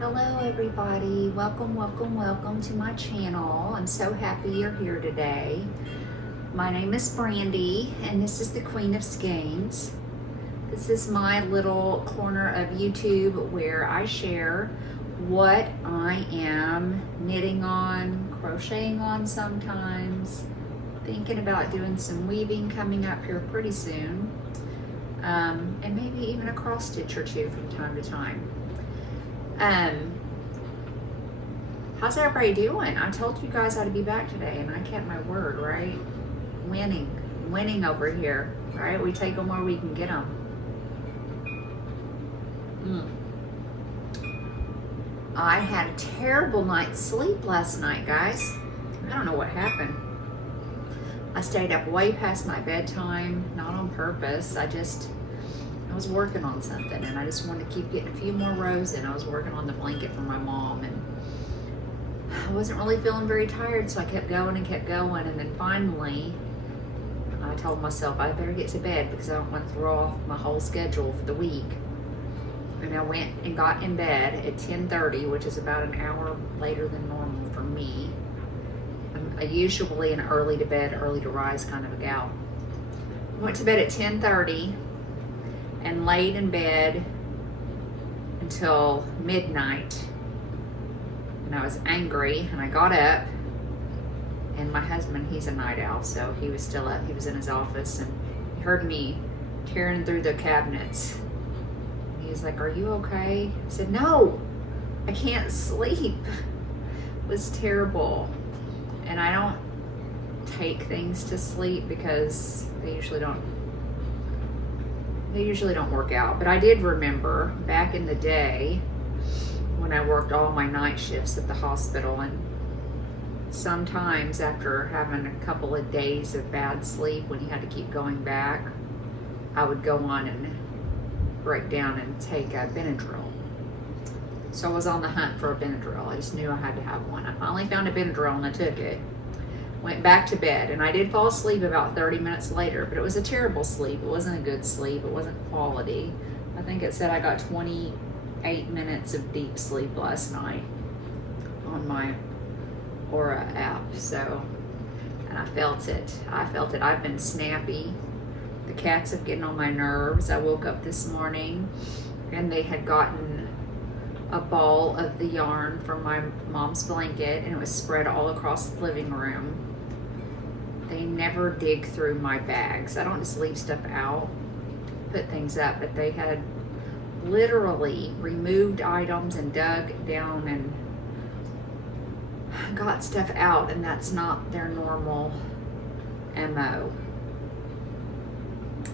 Hello everybody, welcome to my channel. I'm so happy you're here today. My name is Brandy and this is the Queen of Skeins. This is my little corner of YouTube where I share what I am knitting on, crocheting on sometimes, thinking about doing some weaving coming up here pretty soon, and maybe even a cross stitch or two from time to time. How's everybody doing? I told you guys I'd be back today and I kept my word, right? Winning over here, right? We take them where we can get them. I had a terrible night's sleep last night, guys. I don't know what happened. I stayed up way past my bedtime, not on purpose. I was working on something and I just wanted to keep getting a few more rows in. I was working on the blanket for my mom and I wasn't really feeling very tired, so I kept going and then finally I told myself I better get to bed because I don't want to throw off my whole schedule for the week. And I went and got in bed at 10:30, which is about an hour later than normal for me. I'm usually an early to bed, early to rise kind of a gal. I went to bed at 10:30 and laid in bed until midnight. And I was angry and I got up, and my husband, he's a night owl, so he was still up. He was in his office and he heard me tearing through the cabinets. And he was like, "Are you okay?" I said, "No, I can't sleep." It was terrible. And I don't take things to sleep because they usually don't work out. But I did remember back in the day when I worked all my night shifts at the hospital, and sometimes after having a couple of days of bad sleep when you had to keep going back, I would go on and break down and take a Benadryl. So I was on the hunt for a Benadryl. I just knew I had to have one. I finally found a Benadryl and I took it. Went back to bed, and I did fall asleep about 30 minutes later, but it was a terrible sleep. It wasn't a good sleep. It wasn't quality. I think it said I got 28 minutes of deep sleep last night on my Aura app. So, and I felt it. I've been snappy. The cats have gotten on my nerves. I woke up this morning and they had gotten a ball of the yarn from my mom's blanket and it was spread all across the living room. They never dig through my bags. I don't just leave stuff out, put things up, but they had literally removed items and dug down and got stuff out, and that's not their normal MO.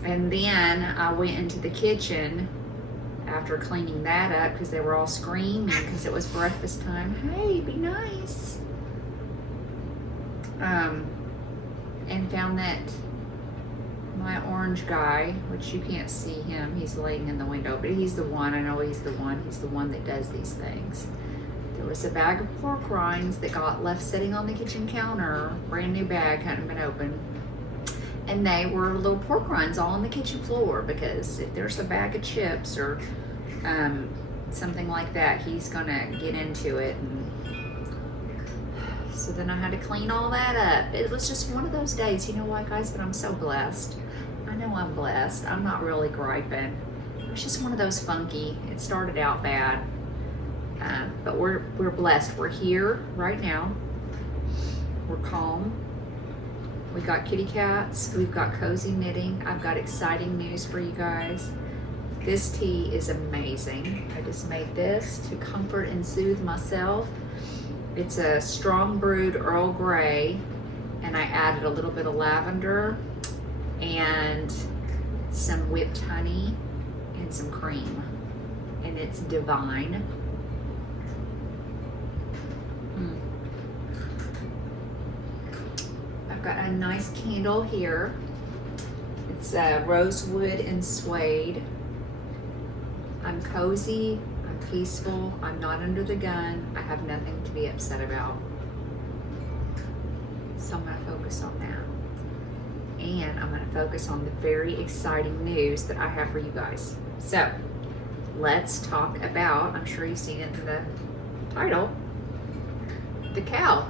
And then I went into the kitchen after cleaning that up because they were all screaming because it was breakfast time. Hey, be nice. And found that my orange guy, which you can't see him, he's laying in the window, but he's the one, I know he's the one that does these things. There was a bag of pork rinds that got left sitting on the kitchen counter, brand new bag, hadn't been opened. And they were little pork rinds all on the kitchen floor because if there's a bag of chips or something like that, he's gonna get into it. And so then I had to clean all that up. It was just one of those days, you know what, guys? But I'm so blessed. I know I'm blessed. I'm not really griping. It was just one of those funky. It started out bad, but we're blessed. We're here right now. We're calm. We got kitty cats. We've got cozy knitting. I've got exciting news for you guys. This tea is amazing. I just made this to comfort and soothe myself. It's a strong brewed Earl Grey, and I added a little bit of lavender and some whipped honey and some cream, and it's divine. I've got a nice candle here. It's rosewood and suede. I'm cozy, I'm peaceful, I'm not under the gun, I have nothing to be upset about. So I'm gonna focus on that. And I'm gonna focus on the very exciting news that I have for you guys. So, let's talk about, I'm sure you've seen it in the title, the KAL.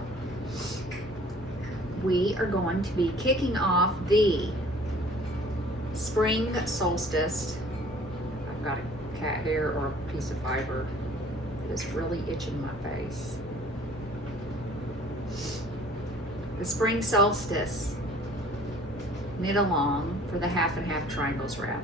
We are going to be kicking off the spring solstice. I've got a cat hair or a piece of fiber that is really itching my face. The spring solstice knit along for the half and half triangles wrap.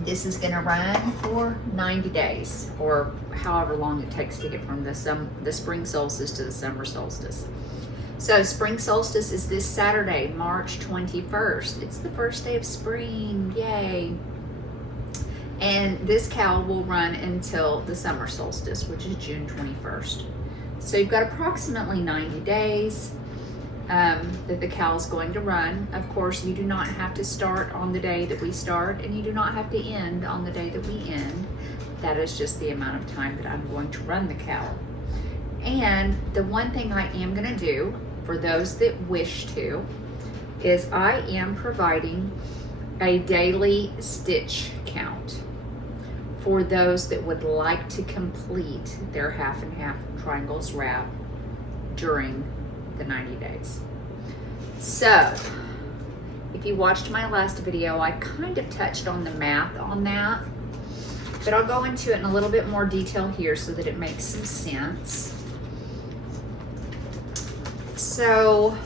This is going to run for 90 days, or however long it takes to get from the spring solstice to the summer solstice. So spring solstice is this Saturday, March 21st. It's the first day of spring, yay. And this KAL will run until the summer solstice, which is June 21st. So you've got approximately 90 days that the KAL is going to run. Of course, you do not have to start on the day that we start, and you do not have to end on the day that we end. That is just the amount of time that I'm going to run the KAL. And the one thing I am going to do for those that wish to is I am providing a daily stitch count for those that would like to complete their half and half triangles wrap during the 90 days. So if you watched my last video, I kind of touched on the math on that, but I'll go into it in a little bit more detail here so that it makes some sense. So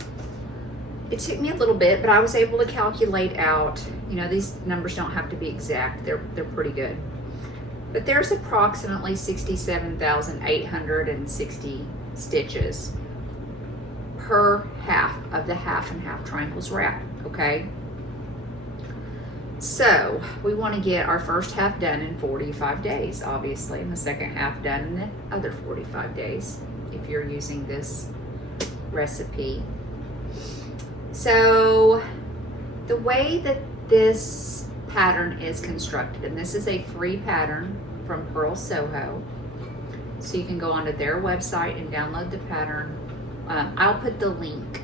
it took me a little bit, but I was able to calculate out, you know, these numbers don't have to be exact, they're pretty good. But there's approximately 67,860 stitches per half of the half and half triangles wrap, okay? So we want to get our first half done in 45 days, obviously, and the second half done in the other 45 days if you're using this recipe. So the way that this pattern is constructed, and this is a free pattern from Pearl Soho, so you can go onto their website and download the pattern. I'll put the link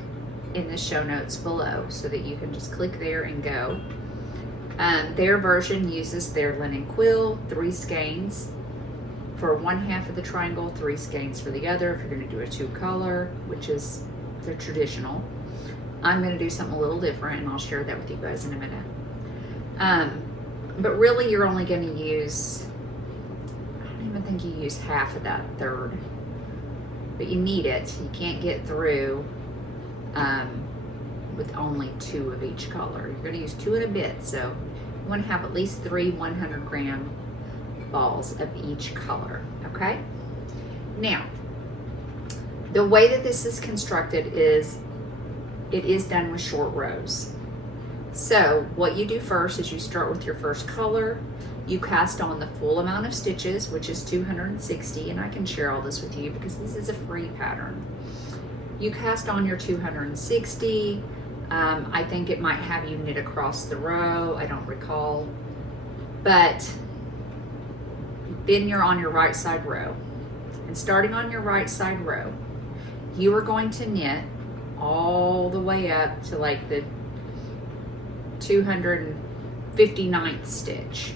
in the show notes below so that you can just click there and go. Their version uses their linen quill, 3 skeins for one half of the triangle, 3 skeins for the other if you're going to do a 2-color, which is the traditional. I'm going to do something a little different, and I'll share that with you guys in a minute. But really you're only going to use, I don't even think you use half of that third, but you need it. You can't get through with only 2 of each color. You're going to use 2 and a bit, so you want to have at least 3 100-gram balls of each color, okay? Now, the way that this is constructed is it is done with short rows. So what you do first is you start with your first color. You cast on the full amount of stitches, which is 260, and I can share all this with you because this is a free pattern. You cast on your 260. I think it might have you knit across the row, I don't recall, but then you're on your right side row. And starting on your right side row, you are going to knit all the way up to like the 259th stitch.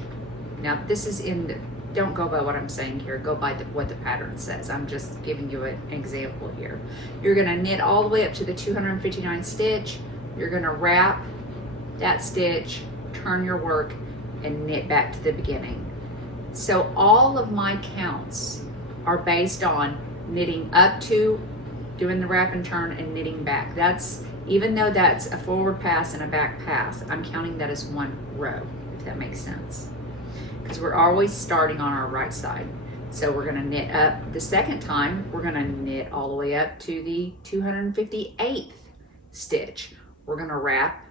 Now this is in the, don't go by what I'm saying here, go by what the pattern says. I'm just giving you an example here. You're going to knit all the way up to the 259th stitch. You're going to wrap that stitch, turn your work, and knit back to the beginning. So all of my counts are based on knitting up to, doing the wrap and turn, and knitting back. That's, even though that's a forward pass and a back pass, I'm counting that as one row, if that makes sense. Because we're always starting on our right side. So we're gonna knit up the second time, we're gonna knit all the way up to the 258th stitch. We're gonna wrap,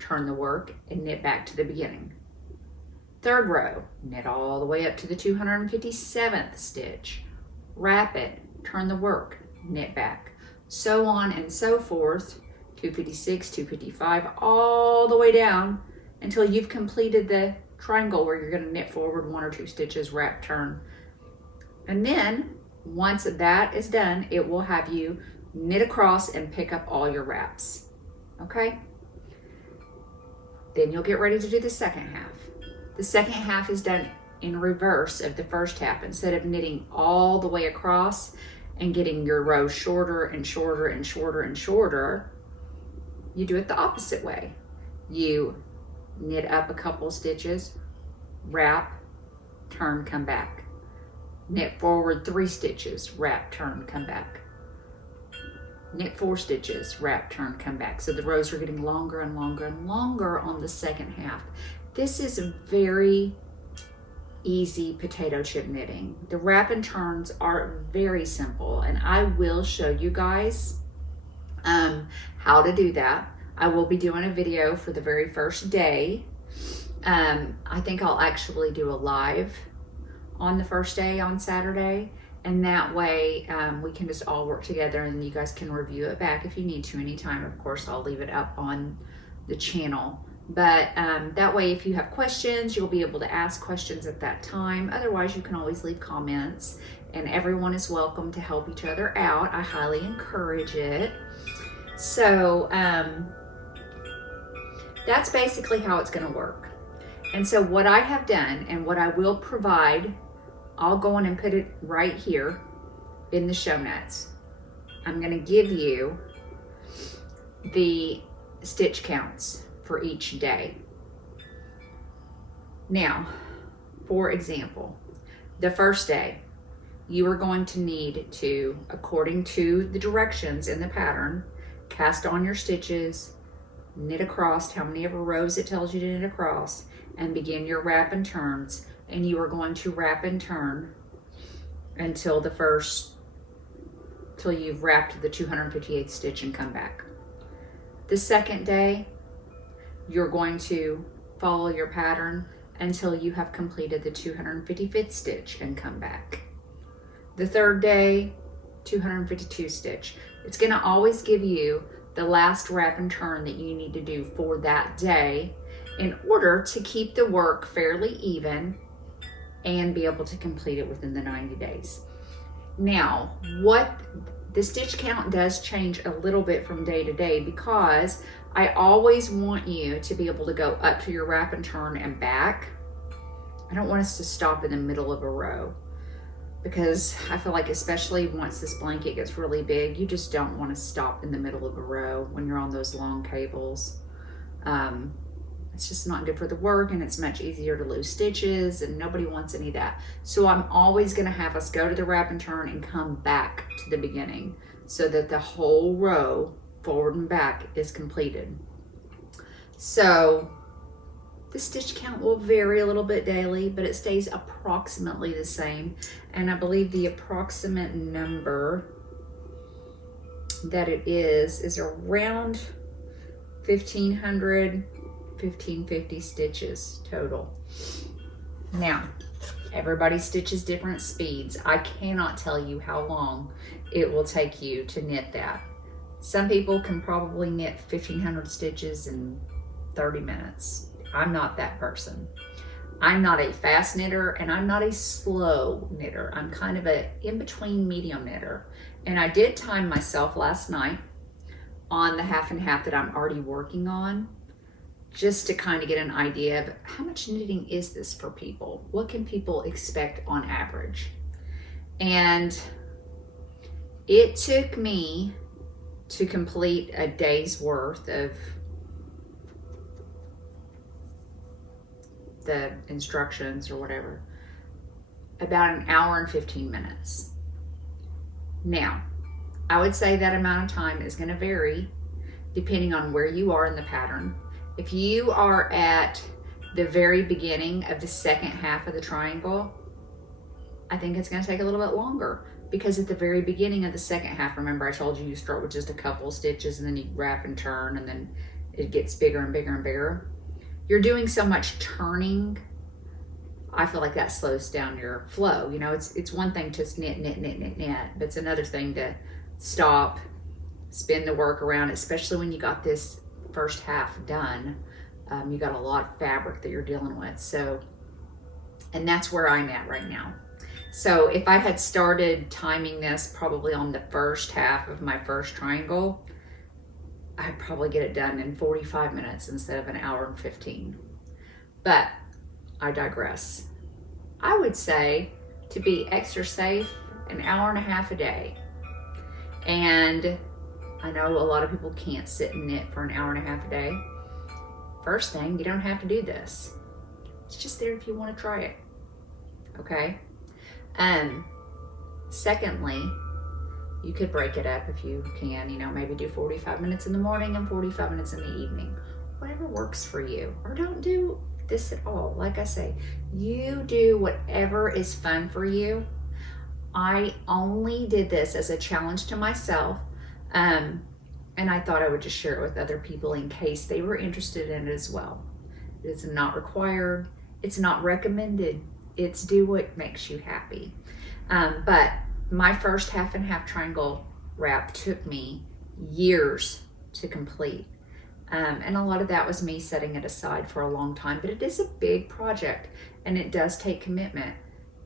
turn the work, and knit back to the beginning. Third row, knit all the way up to the 257th stitch. Wrap it, turn the work, knit back. So on and so forth, 256, 255, all the way down until you've completed the triangle where you're going to knit forward 1 or 2 stitches, wrap, turn. And then once that is done, it will have you knit across and pick up all your wraps. Okay? Then you'll get ready to do the second half. The second half is done in reverse of the first half. Instead of knitting all the way across and getting your row shorter and shorter and shorter and shorter, you do it the opposite way. You knit up a couple stitches, wrap, turn, come back. Knit forward 3 stitches, wrap, turn, come back. Knit 4 stitches, wrap, turn, come back. So the rows are getting longer and longer and longer on the second half. This is a very easy potato chip knitting. The wrap and turns are very simple, and I will show you guys how to do that. I will be doing a video for the very first day. I think I'll actually do a live on the first day on Saturday, and that way we can just all work together and you guys can review it back if you need to anytime. Of course, I'll leave it up on the channel, but that way if you have questions, you'll be able to ask questions at that time. Otherwise, you can always leave comments, and everyone is welcome to help each other out. I highly encourage it. So that's basically how it's going to work. And so what I have done and what I will provide, I'll go on and put it right here in the show notes. I'm going to give you the stitch counts for each day. Now, for example, the first day, you are going to need to, according to the directions in the pattern, cast on your stitches, knit across how many ever rows it tells you to knit across, and begin your wrap and turns. And you are going to wrap and turn until till you've wrapped the 258th stitch and come back. The second day, you're going to follow your pattern until you have completed the 255th stitch and come back. The third day, 252 stitch. It's going to always give you the last wrap and turn that you need to do for that day in order to keep the work fairly even and be able to complete it within the 90 days. Now, what the stitch count does change a little bit from day to day, because I always want you to be able to go up to your wrap and turn and back. I don't want us to stop in the middle of a row, because I feel like especially once this blanket gets really big, you just don't want to stop in the middle of a row when you're on those long cables. It's just not good for the work, and it's much easier to lose stitches, and nobody wants any of that. So I'm always going to have us go to the wrap and turn and come back to the beginning so that the whole row forward and back is completed. So the stitch count will vary a little bit daily, but it stays approximately the same. And I believe the approximate number that it is around 1,550 stitches total. Now, everybody stitches different speeds. I cannot tell you how long it will take you to knit that. Some people can probably knit 1,500 stitches in 30 minutes. I'm not that person. I'm not a fast knitter, and I'm not a slow knitter. I'm kind of a in-between medium knitter. And I did time myself last night on the half and half that I'm already working on, just to kind of get an idea of how much knitting is this for people? What can people expect on average? And it took me to complete a day's worth of the instructions or whatever, about an hour and 15 minutes. Now, I would say that amount of time is going to vary depending on where you are in the pattern. If you are at the very beginning of the second half of the triangle, I think it's going to take a little bit longer, because at the very beginning of the second half, remember I told you start with just a couple stitches and then you wrap and turn, and then it gets bigger and bigger and bigger. You're doing so much turning, I feel like that slows down your flow. You know, it's one thing to knit, but it's another thing to stop, spin the work around, especially when you got this first half done. You got a lot of fabric that you're dealing with. So, and that's where I'm at right now. So if I had started timing this probably on the first half of my first triangle, I'd probably get it done in 45 minutes instead of an hour and 15. But I digress. I would say to be extra safe, an hour and a half a day. And I know a lot of people can't sit and knit for an hour and a half a day. First thing, you don't have to do this. It's just there if you want to try it. Okay? Secondly, you could break it up if you can, maybe do 45 minutes in the morning and 45 minutes in the evening. Whatever works for you. Or don't do this at all. Like I say, you do whatever is fun for you. I only did this as a challenge to myself. And I thought I would just share it with other people in case they were interested in it as well. It's not required. It's not recommended. It's do what makes you happy. But my first half and half triangle wrap took me years to complete. And a lot of that was me setting it aside for a long time, but it is a big project and it does take commitment.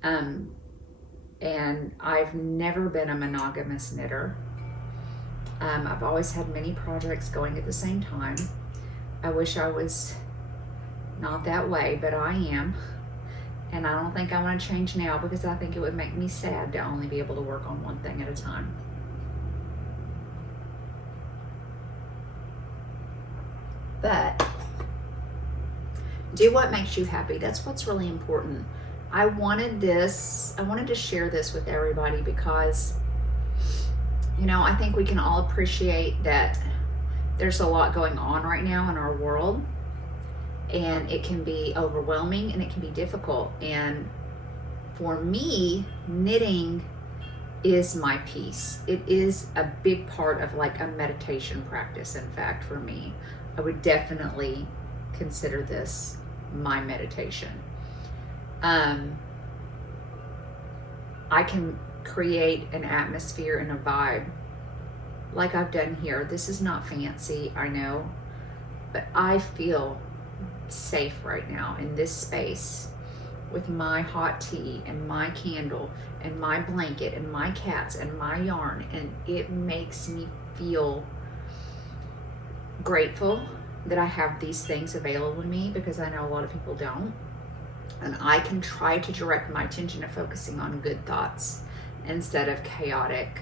And I've never been a monogamous knitter. I've always had many projects going at the same time. I wish I was not that way, but I am. And I don't think I want to change now because I think it would make me sad to only be able to work on one thing at a time. But do what makes you happy. That's what's really important. I wanted to share this with everybody because, I think we can all appreciate that there's a lot going on right now in our world. And it can be overwhelming and it can be difficult. And for me, knitting is my peace. It is a big part of like a meditation practice. In fact, for me, I would definitely consider this my meditation. I can create an atmosphere and a vibe like I've done here. This is not fancy, I know, but I feel safe right now in this space with my hot tea and my candle and my blanket and my cats and my yarn, and it makes me feel grateful that I have these things available to me because I know a lot of people don't. And I can try to direct my attention to focusing on good thoughts instead of chaotic,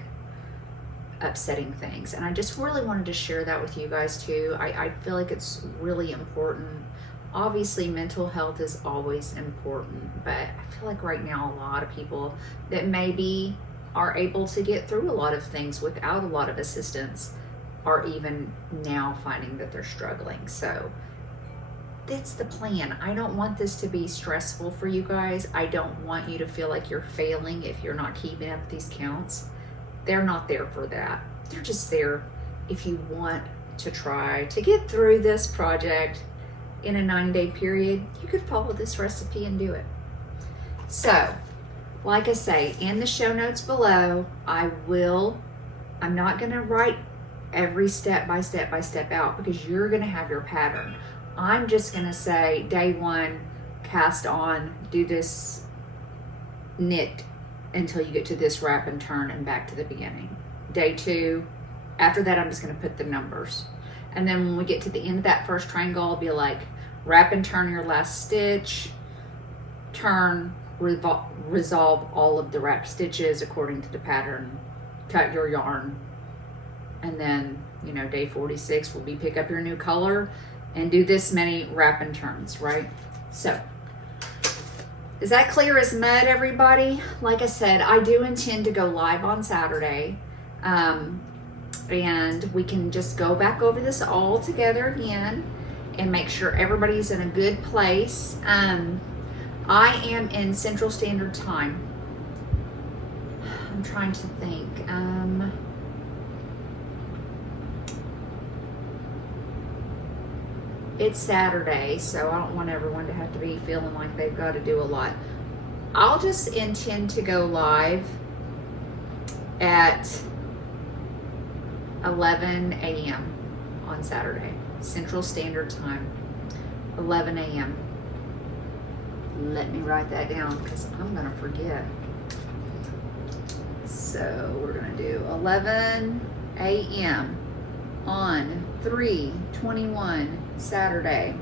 upsetting things. And I just really wanted to share that with you guys too. I feel like it's really important. Obviously, mental health is always important, but I feel like right now a lot of people that maybe are able to get through a lot of things without a lot of assistance are even now finding that they're struggling. So that's the plan. I don't want this to be stressful for you guys. I don't want you to feel like you're failing if you're not keeping up these counts. They're not there for that. They're just there if you want to try to get through this project in a 90-day period. You could follow this recipe and do it. So, like I say, in the show notes below, I'm not gonna write every step by step out because you're gonna have your pattern. I'm just gonna say day 1, cast on, do this knit until you get to this wrap and turn and back to the beginning. Day 2, after that I'm just gonna put the numbers. And then when we get to the end of that first triangle, I'll be like, wrap and turn your last stitch, turn, resolve all of the wrap stitches according to the pattern, cut your yarn, and then, day 46 will be pick up your new color and do this many wrap and turns, right? So, is that clear as mud, everybody? Like I said, I do intend to go live on Saturday. And we can just go back over this all together again and make sure everybody's in a good place. I am in Central Standard Time. I'm trying to think. It's Saturday, so I don't want everyone to have to be feeling like they've got to do a lot. I'll just intend to go live at 11 a.m. on Saturday, Central Standard Time, 11 a.m. Let me write that down because I'm going to forget. So we're going to do 11 a.m. on 3/21, Saturday,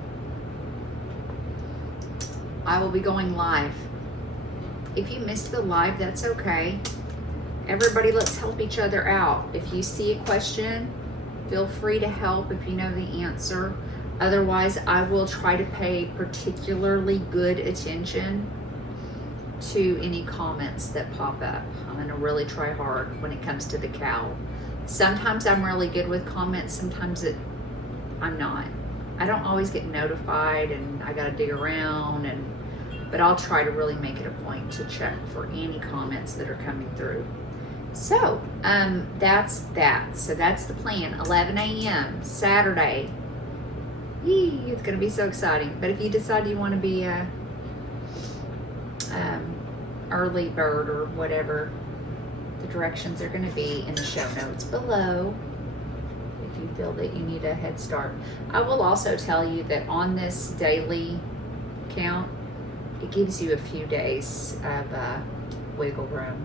I will be going live. If you missed the live, that's okay. Everybody, let's help each other out. If you see a question, feel free to help if you know the answer. Otherwise, I will try to pay particularly good attention to any comments that pop up. I'm gonna really try hard when it comes to the KAL. Sometimes I'm really good with comments, sometimes I'm not. I don't always get notified and I gotta dig around, but I'll try to really make it a point to check for any comments that are coming through. So that's that. So that's the plan, 11 a.m. Saturday. Yee, it's gonna be so exciting. But if you decide you wanna be a early bird or whatever, the directions are going to be in the show notes below if you feel that you need a head start. I will also tell you that on this daily count, it gives you a few days of wiggle room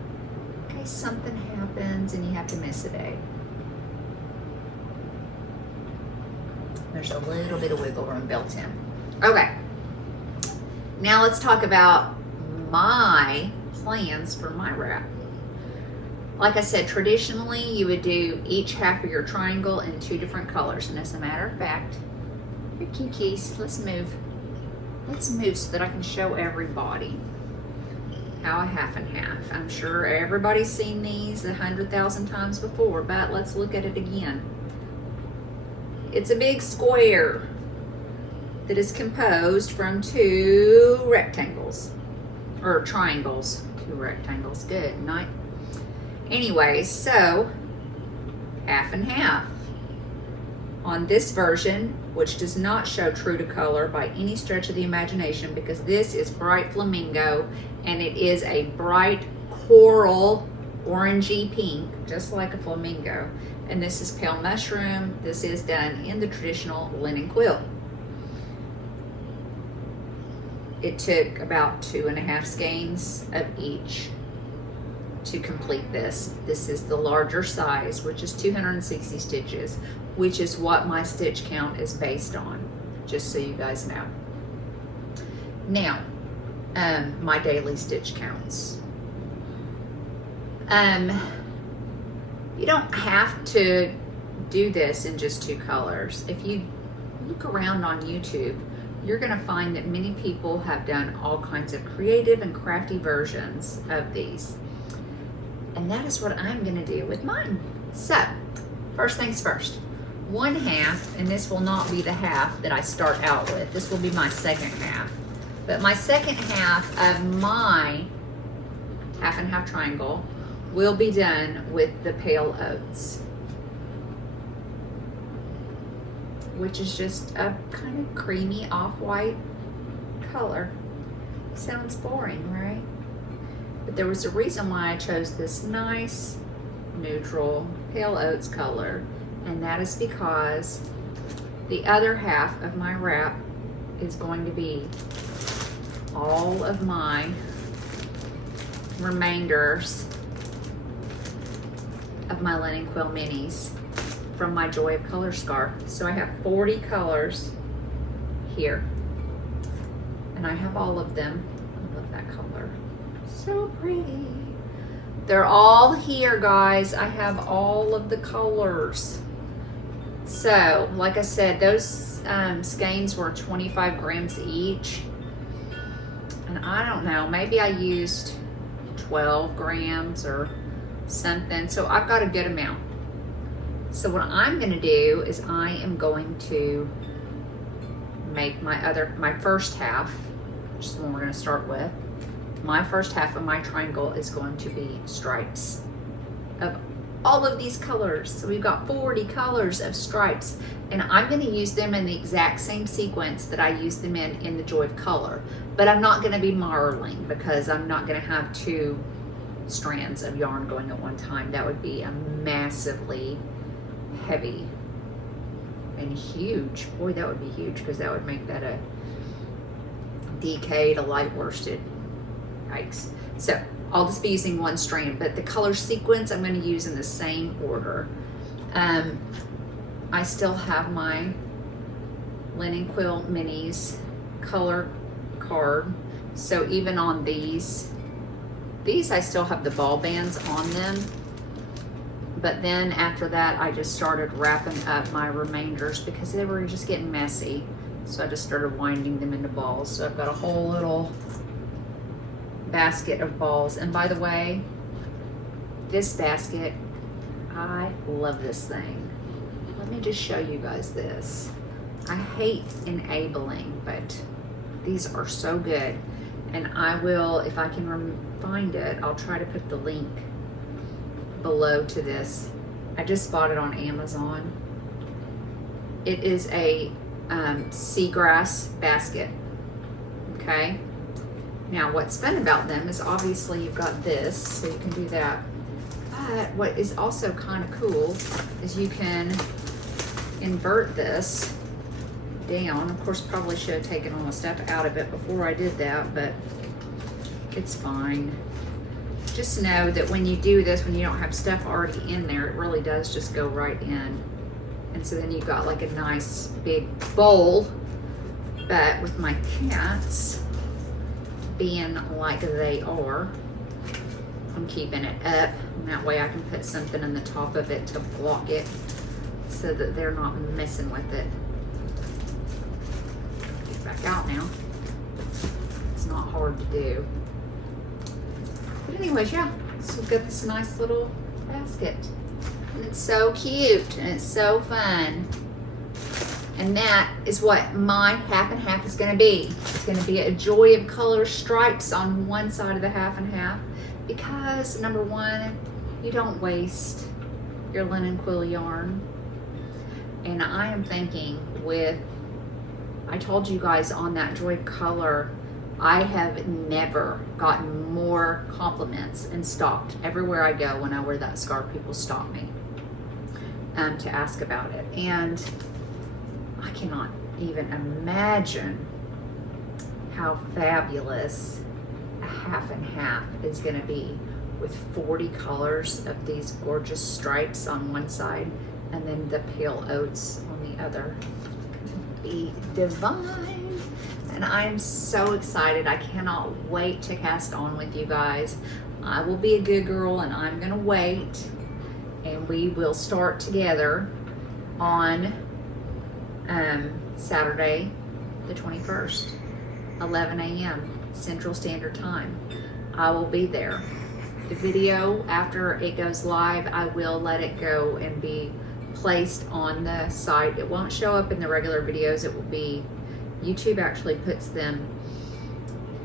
in case something happens and you have to miss a day. There's a little bit of wiggle room built in. Okay, now let's talk about my plans for my wrap. Like I said, traditionally you would do each half of your triangle in 2 different colors, and as a matter of fact, your kikis, let's move so that I can show everybody how a half and half. I'm sure everybody's seen these 100,000 times before, but let's look at it again. It's a big square that is composed from 2 rectangles. Or triangles, 2 rectangles, good night. Anyway, so half and half. On this version, which does not show true to color by any stretch of the imagination, because this is bright flamingo and it is a bright coral orangey pink, just like a flamingo. And this is pale mushroom. This is done in the traditional linen quilt. It took about 2.5 skeins of each to complete this. This is the larger size, which is 260 stitches, which is what my stitch count is based on, just so you guys know. Now, my daily stitch counts. You don't have to do this in just 2 colors. If you look around on YouTube, you're going to find that many people have done all kinds of creative and crafty versions of these. And that is what I'm going to do with mine. So, first things first. 1/2, and this will not be the half that I start out with. This will be my second half. But my second half of my half and half triangle will be done with the pale oats, which is just a kind of creamy off-white color. Sounds boring, right? But there was a reason why I chose this nice neutral pale oats color, and that is because the other half of my wrap is going to be all of my remainders of my linen quill minis from my Joy of Color scarf. So I have 40 colors here, and I have all of them. I love that color, so pretty. They're all here, guys. I have all of the colors. So like I said, those skeins were 25 grams each, and I don't know, maybe I used 12 grams or something, so I've got a good amount. So what I'm going to do is I am going to make my first half, which is the one we're going to start with. My first half of my triangle is going to be stripes of all of these colors. So we've got 40 colors of stripes, and I'm going to use them in the exact same sequence that I use them in the Joy of Color. But I'm not going to be marling, because I'm not going to have 2 strands of yarn going at one time. That would be a massively heavy and huge. Boy, that would be huge, because that would make that a DK to light worsted. Yikes. So I'll just be using 1 strand, but the color sequence I'm going to use in the same order. I still have my Linen Quilt Minis color card. So even on these I still have the ball bands on them. But then after that, I just started wrapping up my remainders because they were just getting messy. So I just started winding them into balls. So I've got a whole little basket of balls. And by the way, this basket, I love this thing. Let me just show you guys this. I hate enabling, but these are so good. And I will, if I can find it, I'll try to put the link below to this. I just bought it on Amazon. It is a seagrass basket. Okay. Now what's fun about them is obviously you've got this, so you can do that. But what is also kind of cool is you can invert this down. Of course, probably should have taken all the stuff out of it before I did that, but it's fine. Just know that when you do this, when you don't have stuff already in there, it really does just go right in. And so then you've got like a nice big bowl. But with my cats being like they are, I'm keeping it up. And that way I can put something in the top of it to block it so that they're not messing with it. Get back out now. It's not hard to do. But anyways, yeah, so we've got this nice little basket. And it's so cute and it's so fun. And that is what my half and half is gonna be. It's gonna be a joy of color stripes on one side of the half and half because number one, you don't waste your linen quill yarn. And I am thinking I told you guys on that joy of color, I have never gotten more compliments and stopped. Everywhere I go when I wear that scarf, people stop me to ask about it. And I cannot even imagine how fabulous a half and half is gonna be with 40 colors of these gorgeous stripes on one side and then the pale oats on the other. Be divine. And I'm so excited. I cannot wait to cast on with you guys. I will be a good girl and I'm gonna wait, and we will start together on Saturday the 21st, 11 a.m. Central Standard Time. I will be there. The video, after it goes live, I will let it go and be placed on the site. It won't show up in the regular videos. It will be, YouTube actually puts them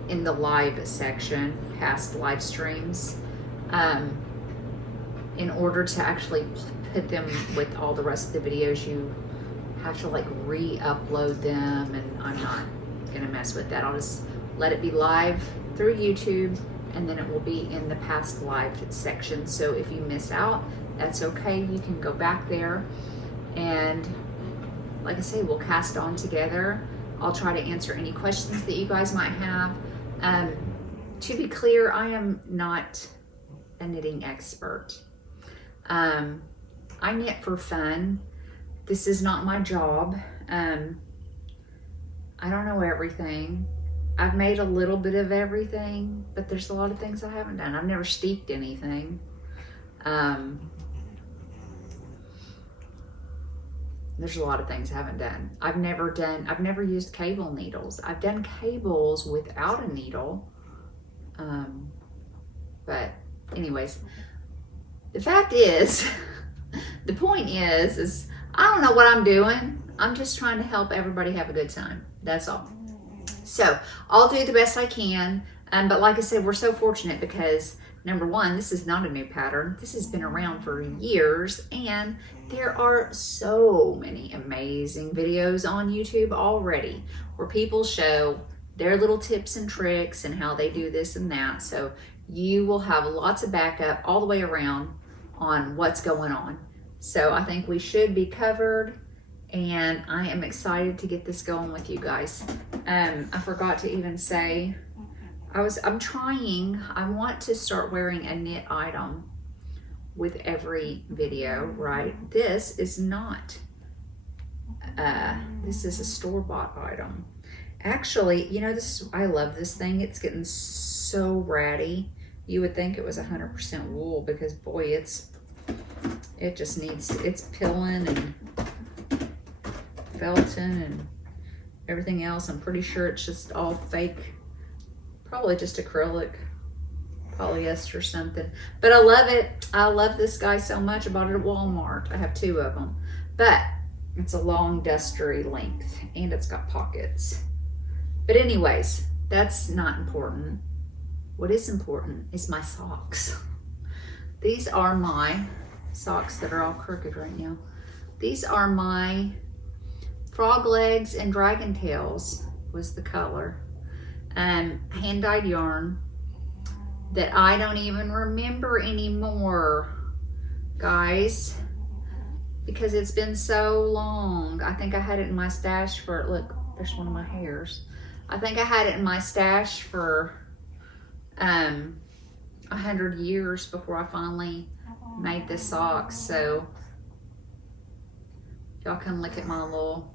in the live section, past live streams, in order to actually put them with all the rest of the videos. You have to like re-upload them, and I'm not gonna mess with that. I'll just let it be live through YouTube, and then it will be in the past live section. So if you miss out, that's okay. You can go back there, and like I say, we'll cast on together. I'll try to answer any questions that you guys might have. To be clear, I am not a knitting expert. I knit for fun. This is not my job. I don't know everything. I've made a little bit of everything, but there's a lot of things I haven't done. I've never steeped anything. There's a lot of things I haven't done. I've never used cable needles. I've done cables without a needle. But anyways, the fact is, the point is I don't know what I'm doing. I'm just trying to help everybody have a good time. That's all. So I'll do the best I can. But like I said, we're so fortunate because number one, this is not a new pattern. This has been around for years, and there are so many amazing videos on YouTube already where people show their little tips and tricks and how they do this and that. So you will have lots of backup all the way around on what's going on. So I think we should be covered, and I am excited to get this going with you guys. I forgot to even say, I want to start wearing a knit item with every video, right? This is not This is a store-bought item. Actually, you know, I love this thing. It's getting so ratty. You would think it was 100% wool because boy, it just needs to, it's pilling and felting and everything else. I'm pretty sure it's just all fake, probably just acrylic, polyester or something. But I love it. I love this guy so much. I bought it at Walmart. I have 2 of them. But it's a long, dustery length and it's got pockets. But anyways, that's not important. What is important is my socks. These are my socks that are all crooked right now. These are my frog legs and dragon tails was the color. Hand-dyed yarn that I don't even remember anymore, guys, because it's been so long. I think I had it in my stash for, look, there's one of my hairs. I think I had it in my stash for 100 years before I finally made the socks. So y'all can look at my little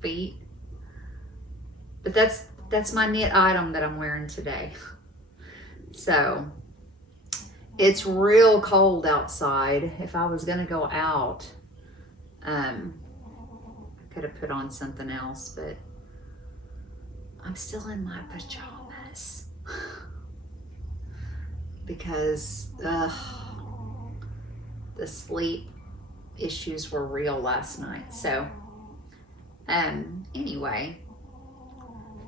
feet. But that's my knit item that I'm wearing today. So it's real cold outside. If I was gonna go out, I could have put on something else, but I'm still in my pajamas because the sleep issues were real last night. So anyway,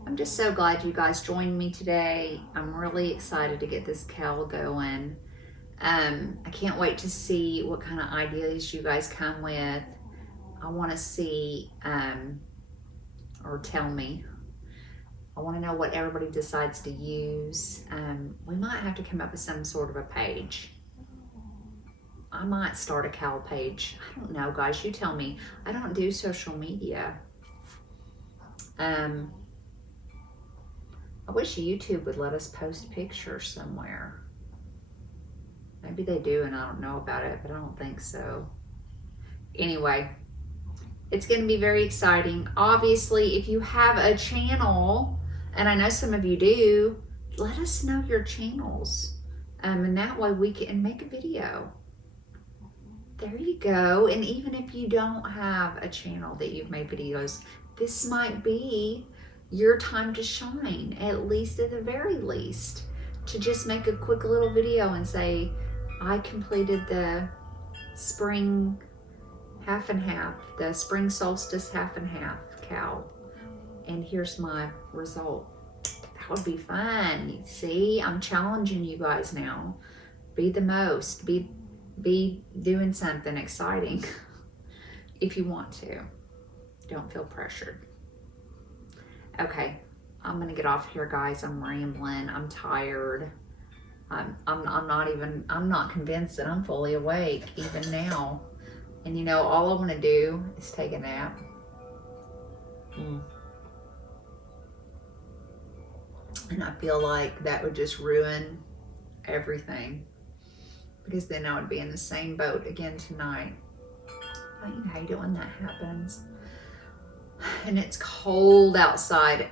I'm just so glad you guys joined me today. I'm really excited to get this KAL going. I can't wait to see what kind of ideas you guys come with. I want to see, or tell me. I want to know what everybody decides to use. We might have to come up with some sort of a page. I might start a KAL page. I don't know, guys. You tell me. I don't do social media. I wish YouTube would let us post pictures somewhere. Maybe they do and I don't know about it, but I don't think so. Anyway, it's going to be very exciting. Obviously, if you have a channel, and I know some of you do, let us know your channels. And that way we can make a video. There you go. And even if you don't have a channel that you've made videos, this might be your time to shine, at least at the very least, to just make a quick little video and say, I completed the spring half and half, the spring solstice half and half KAL, and here's my result. That would be fun. See, I'm challenging you guys now. Be the most, be doing something exciting if you want to. Don't feel pressured. Okay, I'm gonna get off here, guys. I'm rambling. I'm tired. I'm not convinced that I'm fully awake even now. And you know, all I want to do is take a nap. And I feel like that would just ruin everything, because then I would be in the same boat again tonight. Don't you hate it when that happens? And it's cold outside.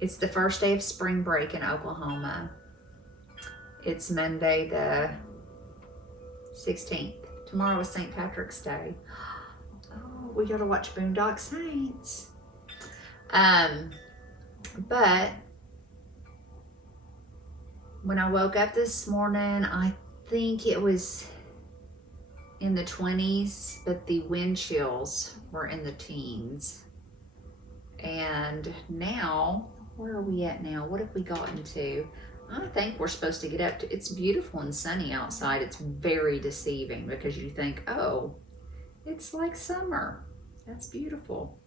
It's the first day of spring break in Oklahoma. It's Monday the 16th. Tomorrow is St. Patrick's Day. Oh, we gotta watch Boondock Saints. But when I woke up this morning, I think it was in the 20s, but the wind chills were in the teens. And now, where are we at now? What have we gotten to? I think we're supposed to get up to, it's beautiful and sunny outside. It's very deceiving because you think, oh, it's like summer. That's beautiful.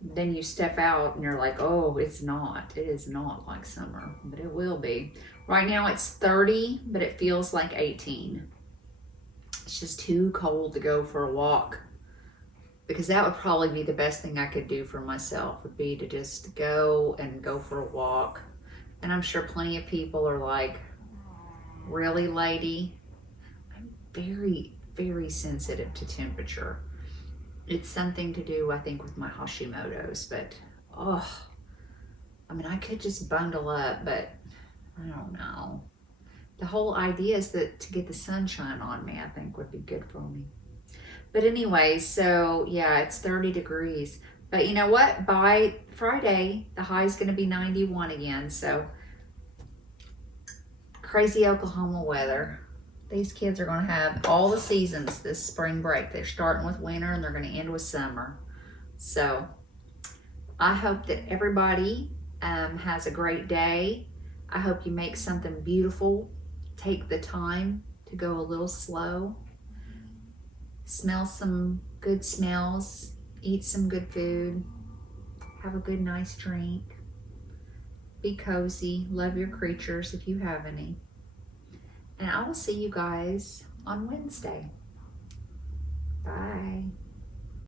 Then you step out and you're like, oh, it's not. It is not like summer, but it will be. Right now it's 30, but it feels like 18. It's just too cold to go for a walk, because that would probably be the best thing I could do for myself, would be to just go for a walk. And I'm sure plenty of people are like, really, lady? I'm very, very sensitive to temperature. It's something to do, I think, with my Hashimoto's, but oh, I mean, I could just bundle up, but I don't know. The whole idea is that to get the sunshine on me, I think would be good for me. But anyway, so yeah, it's 30 degrees. But you know what? By Friday, the high is going to be 91 again. So crazy Oklahoma weather. These kids are going to have all the seasons this spring break. They're starting with winter and they're going to end with summer. So I hope that everybody has a great day. I hope you make something beautiful. Take the time to go a little slow. Smell some good smells. Eat some good food. Have a good, nice drink. Be cozy. Love your creatures if you have any. And I will see you guys on Wednesday. Bye.